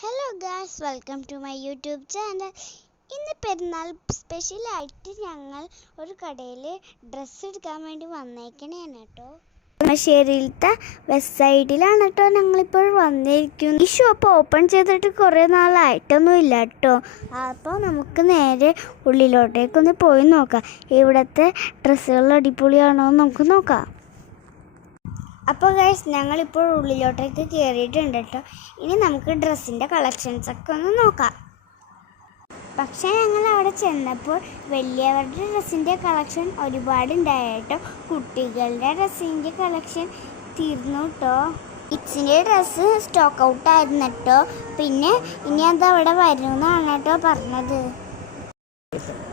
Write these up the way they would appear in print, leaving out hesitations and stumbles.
Hello guys, welcome to my YouTube channel. ഇന്ന് പെരുന്നാൾ സ്പെഷ്യലായിട്ട് ഞങ്ങൾ ഒരു കടയിൽ ഡ്രസ്സ് എടുക്കാൻ വേണ്ടി വന്നേക്കണേണ് കേട്ടോ. കളമശ്ശേരിയിലത്തെ വെസ്റ്റ് സൈഡിലാണ് കേട്ടോ ഞങ്ങളിപ്പോൾ വന്നിരിക്കുന്നത്. ഈ ഷോപ്പ് ഓപ്പൺ ചെയ്തിട്ട് കുറേ നാളായിട്ടൊന്നും ഇല്ല കേട്ടോ. അപ്പോൾ നമുക്ക് നേരെ ഉള്ളിലോട്ടേക്കൊന്ന് പോയി നോക്കാം. ഇവിടുത്തെ ഡ്രസ്സുകൾ അടിപൊളിയാണോ എന്ന് നമുക്ക് നോക്കാം. അപ്പോൾ ഗൈസ്, ഞങ്ങളിപ്പോൾ ഉള്ളിലോട്ടേക്ക് കയറിയിട്ടുണ്ട് കേട്ടോ. ഇനി നമുക്ക് ഡ്രസ്സിൻ്റെ കളക്ഷൻസൊക്കെ ഒന്ന് നോക്കാം. പക്ഷേ ഞങ്ങൾ അവിടെ ചെന്നപ്പോൾ വലിയവരുടെ ഡ്രസ്സിൻ്റെ കളക്ഷൻ ഒരുപാടുണ്ടായി കേട്ടോ. കുട്ടികളുടെ ഡ്രസ്സിൻ്റെ കളക്ഷൻ തീർന്നു കേട്ടോ. കിഡ്സിൻ്റെ ഡ്രസ്സ് സ്റ്റോക്ക് ഔട്ടായിരുന്നു കേട്ടോ. പിന്നെ ഇനി അത് അവിടെ വരുമെന്നാണ് കേട്ടോ പറഞ്ഞത്.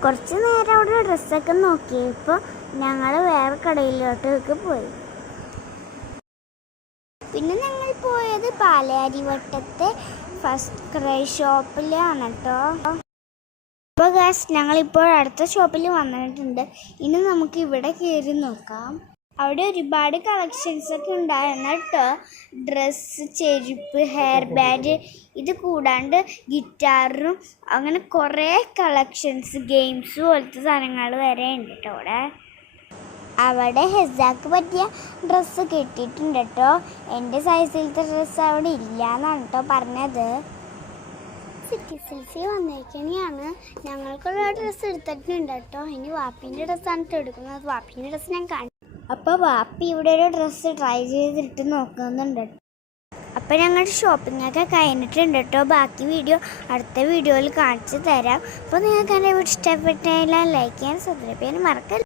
കുറച്ച് നേരം അവിടെ ഡ്രസ്സൊക്കെ നോക്കിയപ്പോൾ ഞങ്ങൾ വേറെ കടയിലോട്ടേക്ക് പോയി. പിന്നെ ഞങ്ങൾ പോയത് പാലാരിവട്ടത്തെ ഫസ്റ്റ് ക്രൈ ഷോപ്പിലാണ് കേട്ടോ. അപ്പോൾ ഗായ്സ്, ഞങ്ങളിപ്പോൾ അടുത്ത ഷോപ്പിൽ വന്നിട്ടുണ്ട്. ഇനി നമുക്ക് ഇവിടെ കയറി നോക്കാം. അവിടെ ഒരുപാട് കളക്ഷൻസൊക്കെ ഉണ്ടായിരുന്നു കേട്ടോ. ഡ്രസ്സ്, ചെരുപ്പ്, ഹെയർ ബാൻഡ്, ഇത് കൂടാണ്ട് ഗിറ്റാറും അങ്ങനെ കുറേ കളക്ഷൻസ്, ഗെയിംസ് പോലത്തെ സാധനങ്ങൾ വരെ ഉണ്ട് കേട്ടോ. അവിടെ ഹെസാക്ക് പറ്റിയ ഡ്രസ്സ് കിട്ടിയിട്ടുണ്ട് കേട്ടോ. എൻ്റെ സൈസിലത്തെ ഡ്രസ്സ് അവിടെ ഇല്ല എന്നാണ് കേട്ടോ പറഞ്ഞത്. സിറ്റി സിൽസിൽ വന്നിരിക്കണെയാണ്. ഞങ്ങൾക്കുള്ള ഡ്രസ്സ് എടുത്തിട്ടുണ്ട് കേട്ടോ. ഇനി വാപ്പീൻ്റെ ഡ്രസ്സാണ് എടുക്കുന്നത്. വാപ്പീൻ്റെ ഡ്രസ്സ് ഞാൻ കാണും. അപ്പോൾ വാപ്പി ഇവിടെ ഒരു ഡ്രസ്സ് ട്രൈ ചെയ്തിട്ട് നോക്കുന്നുണ്ട്. അപ്പോൾ ഞങ്ങളുടെ ഷോപ്പിംഗ് ഒക്കെ കഴിഞ്ഞിട്ടുണ്ട് കേട്ടോ. ബാക്കി വീഡിയോ അടുത്ത വീഡിയോയിൽ കാണിച്ചു തരാം. അപ്പോൾ നിങ്ങൾക്ക് എൻ്റെ വീഡിയോ ഇഷ്ടപ്പെട്ടാൽ ലൈക്ക് ചെയ്യാൻ, സബ്സ്ക്രൈബ് ചെയ്യാൻ മറക്കരുത്.